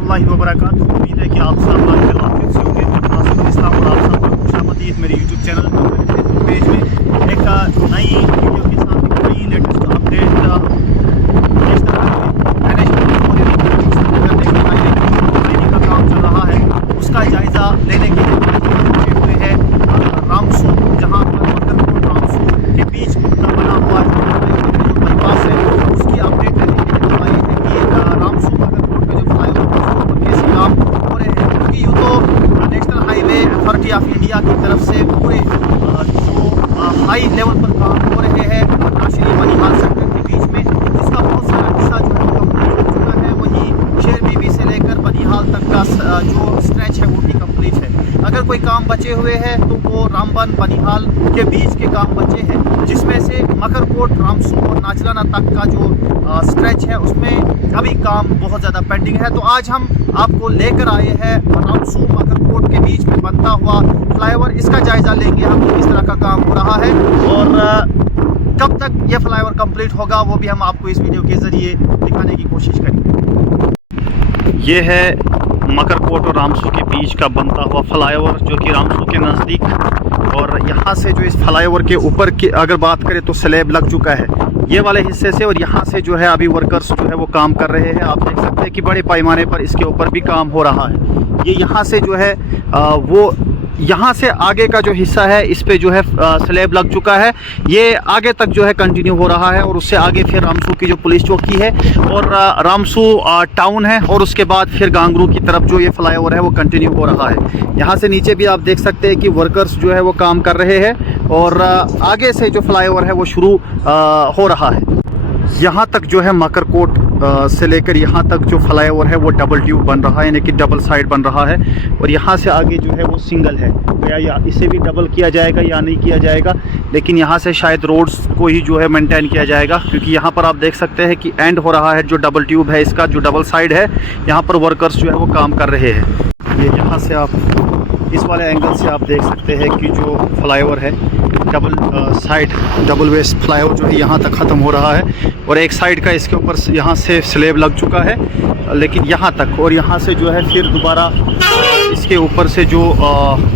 रहमतुल्लाहि व बरकातुहू। उम्मीद है कि आप सब खैरियत से होंगे। नासिर इस्लाम और आप सबको खुशामदीद मेरे यूट्यूब चैनल फेसबुक पेज में एक नई वीडियो के साथ एक नई लेटेस्ट अपडेट का काम चल रहा है उसका जायज़ा लेने के लिए पहुंचे हुए हैं रामसू, जहाँ पर मकरकोट रामसू के बीच का बना हुआ जो बाईपास है उसकी अपडेट लेने के लिए आए हैं कि रामसू मकरकोट का जो फ्लाईओवर कैसे काम हो रहे हैं। क्योंकि यूँ तो national highway authority of India की तरफ से पूरे जो हाई लेवल पर काम हो रहे हैं नाशिरी बनिहाल सेक्टर के बीच में, जिसका बहुत सारा हिस्सा जो है कंप्लीट हो चुका है। वहीं शेर बीबी से लेकर बनिहाल तक का जो स्ट्रेच है वो भी कंप्लीट है। अगर कोई काम बचे हुए हैं तो वो रामबन बनिहाल के बीच के काम बचे हैं, जिसमें से मकरकोट रामसू और नाचलाना तक का जो स्ट्रेच है उसमें अभी काम बहुत ज़्यादा पेंडिंग है। तो आज हम आपको लेकर आए हैं रामसू मकरकोट के बीच में बनता हुआ फ्लाईओवर। इसका जायज़ा लेंगे हम कि किस तरह का काम हो रहा है और कब तक ये फ्लाईओवर कंप्लीट होगा वो भी हम आपको इस वीडियो के ज़रिए दिखाने की कोशिश करेंगे। ये है मकरकोट और रामसू के बीच का बनता हुआ फ्लाईओवर जो कि रामसू के नज़दीक, और यहाँ से जो इस फ्लाईओवर के ऊपर की अगर बात करें तो स्लैब लग चुका है ये वाले हिस्से से, और यहाँ से जो है अभी वर्कर्स जो है वो काम कर रहे हैं। आप देख सकते हैं कि बड़े पैमाने पर इसके ऊपर भी काम हो रहा है। ये यहाँ से जो है वो यहाँ से आगे का जो हिस्सा है इस पे जो है स्लैब लग चुका है, ये आगे तक जो है कंटिन्यू हो रहा है। और उससे आगे फिर रामसू की जो पुलिस चौकी है और रामसू टाउन है, और उसके बाद फिर गांगरू की तरफ जो ये फ्लाईओवर है वो कंटिन्यू हो रहा है। यहाँ से नीचे भी आप देख सकते हैं कि वर्कर्स जो है वो काम कर रहे हैं, और आगे से जो फ्लाईओवर है वो शुरू हो रहा है। यहाँ तक जो है मकरकोट से लेकर यहाँ तक जो फ्लाईओवर है वो डबल ट्यूब बन रहा है, यानी कि डबल साइड बन रहा है। और यहाँ से आगे जो है वो सिंगल है, या इसे भी डबल किया जाएगा या नहीं किया जाएगा, लेकिन यहाँ से शायद रोड्स को ही जो है मेंटेन किया जाएगा। क्योंकि यहाँ पर आप देख सकते हैं कि एंड हो रहा है जो डबल ट्यूब है, इसका जो डबल साइड है यहाँ पर वर्कर्स जो है वो काम कर रहे हैं। ये यहाँ से आप इस वाले एंगल से आप देख सकते हैं कि जो फ्लाईओवर है डबल साइड डबल वेस फ्लाईओवर जो है यहाँ तक ख़त्म हो रहा है, और एक साइड का इसके ऊपर यहाँ से स्लैब लग चुका है लेकिन यहाँ तक, और यहाँ से जो है फिर दोबारा इसके ऊपर से जो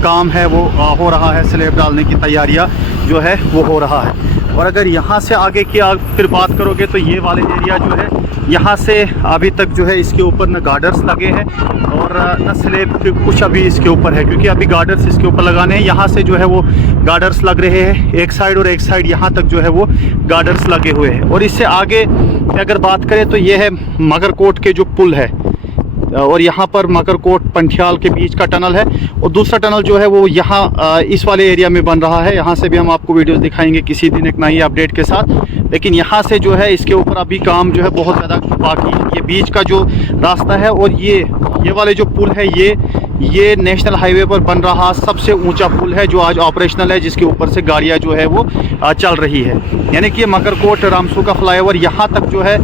काम है वो हो रहा है, स्लैब डालने की तैयारियाँ जो है वो हो रहा है। और अगर यहाँ से आगे की आप फिर बात करोगे तो ये वाले एरिया जो है यहाँ से अभी तक जो है इसके ऊपर न गार्डर्स लगे हैं और न स्लैब कुछ अभी इसके ऊपर है, क्योंकि अभी गार्डर्स इसके ऊपर लगाने हैं। यहाँ से जो है वो गार्डर्स लग रहे हैं एक साइड, और एक साइड यहाँ तक जो है वो गार्डर्स लगे हुए हैं। और इससे आगे अगर बात करें तो ये है मकरकोट के जो पुल है, और यहाँ पर मकरकोट पंठियाल के बीच का टनल है, और दूसरा टनल जो है वो यहाँ इस वाले एरिया में बन रहा है। यहाँ से भी हम आपको वीडियोस दिखाएंगे किसी दिन एक नई अपडेट के साथ। लेकिन यहाँ से जो है इसके ऊपर अभी काम जो है बहुत ज़्यादा बाकी है। ये बीच का जो रास्ता है और ये वाले जो पुल है ये नेशनल हाईवे पर बन रहा सबसे ऊंचा पुल है जो आज ऑपरेशनल है, जिसके ऊपर से गाड़ियाँ जो है वो चल रही है। यानी कि मकरकोट रामसू का फ्लाईओवर यहाँ तक जो है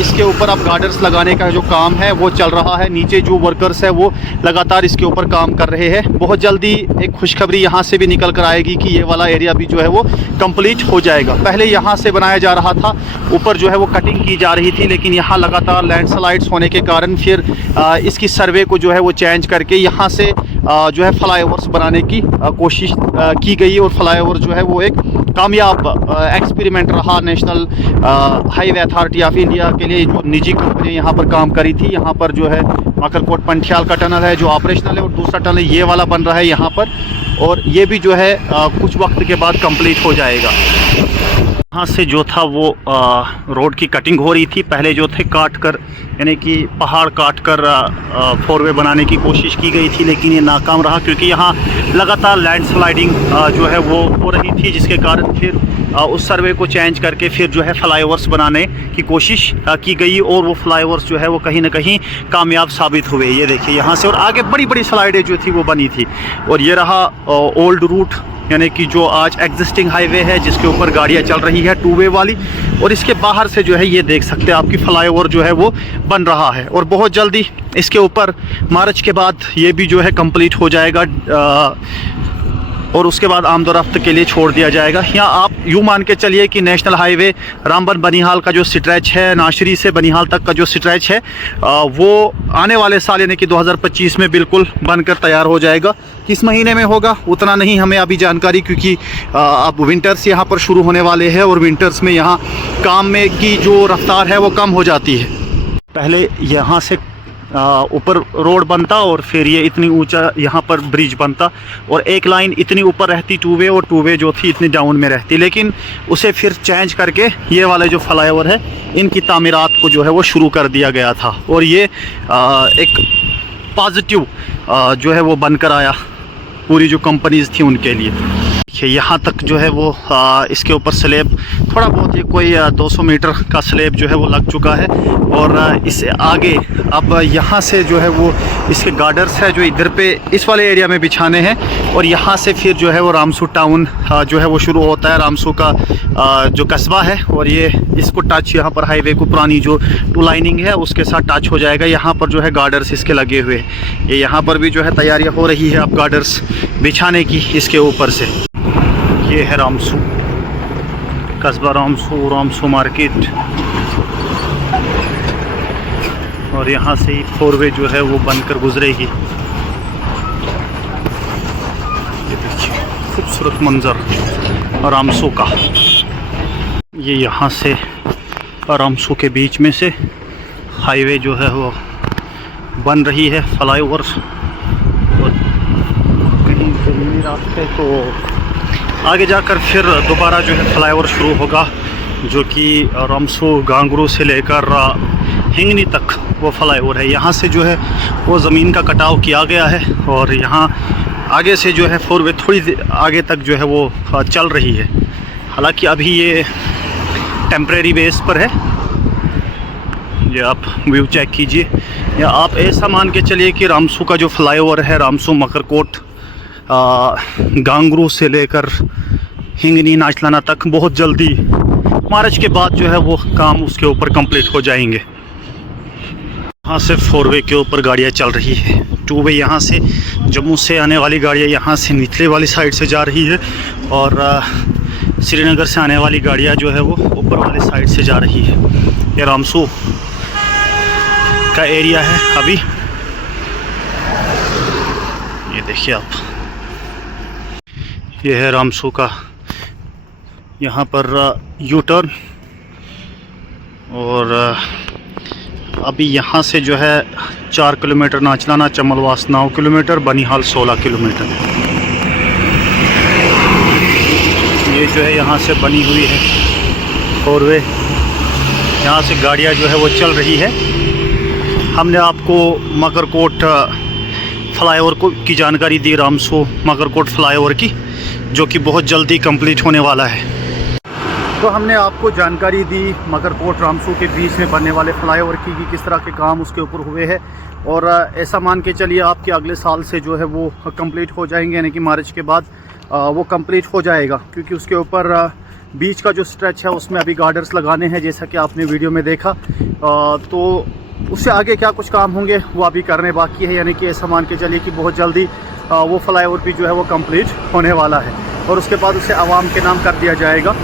इसके ऊपर अब गार्डर्स लगाने का जो काम है वो चल रहा है। नीचे जो वर्कर्स है वो लगातार इसके ऊपर काम कर रहे हैं। बहुत जल्दी एक खुशखबरी यहाँ से भी निकल कर आएगी कि ये वाला एरिया भी जो है वो कंप्लीट हो जाएगा। पहले यहाँ से बनाया जा रहा था, ऊपर जो है वो कटिंग की जा रही थी, लेकिन यहाँ लगातार लैंडस्लाइड्स होने के कारण फिर इसकी सर्वे को जो है वो चेंज करके यहाँ से जो है फ्लाईओवर्स बनाने की कोशिश की गई, और फ्लाईओवर जो है वो एक कामयाब एक्सपेरिमेंट रहा। National highway authority of India के लिए जो निजी कंपनी यहाँ पर काम करी थी, यहाँ पर जो है मकरकोट पंठियाल का टनल है जो ऑपरेशनल है, और दूसरा टनल ये वाला बन रहा है यहाँ पर, और ये भी जो है कुछ वक्त के बाद कंप्लीट हो जाएगा। यहाँ से जो था वो रोड की कटिंग हो रही थी। पहले जो थे काट कर, यानी कि पहाड़ काट कर फोरवे बनाने की कोशिश की गई थी, लेकिन ये नाकाम रहा, क्योंकि यहाँ लगातार लैंडस्लाइडिंग जो है वो हो रही थी, जिसके कारण फिर उस सर्वे को चेंज करके फिर जो है फ्लाईओवर्स बनाने की कोशिश की गई, और वो फ्लाईओवर्स जो है वो कहीं ना कहीं कामयाब साबित हुए। ये देखिए यहाँ से, और आगे बड़ी बड़ी स्लाइडें जो थी वो बनी थी। और ये रहा ओल्ड रूट, यानी कि जो आज एग्जिस्टिंग हाईवे है जिसके ऊपर गाड़ियाँ चल रही है 2 वे वाली, और इसके बाहर से जो है ये देख सकते हैं आपकी फ्लाईओवर जो है वो बन रहा है, और बहुत जल्दी इसके ऊपर मार्च के बाद ये भी जो है कंप्लीट हो जाएगा। और उसके बाद आमदोरफ्त के लिए छोड़ दिया जाएगा। या आप यूँ मान के चलिए कि नेशनल हाईवे रामबन बनिहाल का जो स्ट्रेच है, नाशरी से बनिहाल तक का जो स्ट्रेच है, वो आने वाले साल यानी कि 2025 में बिल्कुल बनकर तैयार हो जाएगा। किस महीने में होगा उतना नहीं हमें अभी जानकारी, क्योंकि अब विंटर्स यहाँ पर शुरू होने वाले हैं और विंटर्स में यहाँ काम में की जो रफ्तार है वो कम हो जाती है। पहले यहाँ से ऊपर रोड बनता और फिर ये इतनी ऊंचा यहाँ पर ब्रिज बनता और एक लाइन इतनी ऊपर रहती टू वे, और टू वे जो थी इतनी डाउन में रहती, लेकिन उसे फिर चेंज करके ये वाले जो फ्लाईओवर है इनकी तामीरात को जो है वो शुरू कर दिया गया था। और ये एक पॉजिटिव जो है वो बनकर आया पूरी जो कंपनीज़ थी उनके लिए। यहाँ तक जो है वो इसके ऊपर स्लेब थोड़ा बहुत, ये कोई 200 मीटर का स्लेब जो है वो लग चुका है। और इससे आगे अब यहाँ से जो है वो इसके गार्डर्स है जो इधर पे इस वाले एरिया में बिछाने हैं, और यहाँ से फिर जो है वो रामसू टाउन जो है वो शुरू होता है, रामसू का जो कस्बा है, और ये इसको टच यहाँ पर हाईवे को पुरानी जो टू लाइनिंग है उसके साथ टच हो जाएगा। यहाँ पर जो है गार्डर्स इसके लगे हुए हैं, ये यहाँ पर भी जो है तैयारियाँ हो रही है अब गार्डर्स बिछाने की इसके ऊपर से। ये है रामसू कस्बा, रामसू मार्केट, और यहाँ से ही 4 वे जो है वो बनकर गुजरेगी। ये देखिए खूबसूरत मंजर रामसू का। ये यहाँ से रामसू के बीच में से हाईवे जो है वो बन रही है, फ्लाईओवर, और कहीं कहीं रास्ते तो आगे जाकर फिर दोबारा जो है फ्लाईओवर शुरू होगा, जो कि रामसू गांगरू से लेकर हिंगनी तक वो फ्लाईओवर है। यहाँ से जो है वो ज़मीन का कटाव किया गया है, और यहाँ आगे से जो है 4 वे थोड़ी आगे तक जो है वो चल रही है। हालांकि अभी ये टेम्परेरी बेस पर है। ये आप व्यू चेक कीजिए, या आप ऐसा मान के चलिए कि रामसू का जो फ्लाईओवर है रामसू मकरकोट गांगरू से लेकर हिंगनी नाचलाना तक बहुत जल्दी मार्च के बाद जो है वो काम उसके ऊपर कंप्लीट हो जाएंगे। यहाँ से 4 वे के ऊपर गाड़ियाँ चल रही है, 2 वे यहाँ से जम्मू से आने वाली गाड़ियाँ यहाँ से निचले वाली साइड से जा रही है, और श्रीनगर से आने वाली गाड़ियाँ जो है वो ऊपर वाली साइड से जा रही है। ये रामसू का एरिया है अभी, ये देखिए आप, ये है रामसू का यहाँ पर यू टर्न, और अभी यहाँ से जो है 4 किलोमीटर नाचलाना, चमलवास 9 किलोमीटर, बनिहाल 16 किलोमीटर। ये जो है यहाँ से बनी हुई है 4 वे, यहाँ से गाड़ियाँ जो है वो चल रही है। हमने आपको मकरकोट फ्लाईओवर की जानकारी दी, रामसू मकरकोट फ्लाईओवर की, जो कि बहुत जल्दी कंप्लीट होने वाला है। तो हमने आपको जानकारी दी मकरकोट रामसू के बीच में बनने वाले फ्लाईओवर की कि किस तरह के काम उसके ऊपर हुए हैं, और ऐसा मान के चलिए आपके अगले साल से जो है वो कंप्लीट हो जाएंगे, यानी कि मार्च के बाद वो कंप्लीट हो जाएगा, क्योंकि उसके ऊपर बीच का जो स्ट्रेच है उसमें अभी गार्डर्स लगाने हैं, जैसा कि आपने वीडियो में देखा। तो उससे आगे क्या कुछ काम होंगे वो अभी करने बाकी है, यानी कि ऐसा मान के चलिए कि बहुत जल्दी वो फ्लाईओवर भी जो है वो कंप्लीट होने वाला है, और उसके बाद उसे आवाम के नाम कर दिया जाएगा।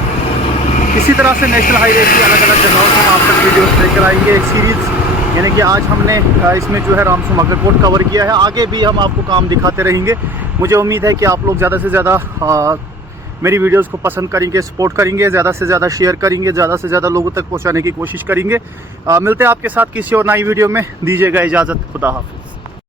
इसी तरह से नेशनल हाईवे की अलग अलग जगहों से हम आप तक वीडियोस लेकर आएंगे, एक सीरीज़, यानी कि आज हमने इसमें जो है रामसू मकरकोट कवर किया है। आगे भी हम आपको काम दिखाते रहेंगे। मुझे उम्मीद है कि आप लोग ज़्यादा से ज़्यादा मेरी वीडियोस को पसंद करेंगे, सपोर्ट करेंगे, ज़्यादा से ज़्यादा शेयर करेंगे, ज़्यादा से ज़्यादा लोगों तक पहुंचाने की कोशिश करेंगे। मिलते हैं आपके साथ किसी और नई वीडियो में। दीजिएगा इजाज़त, खुदा हाफ़िज़।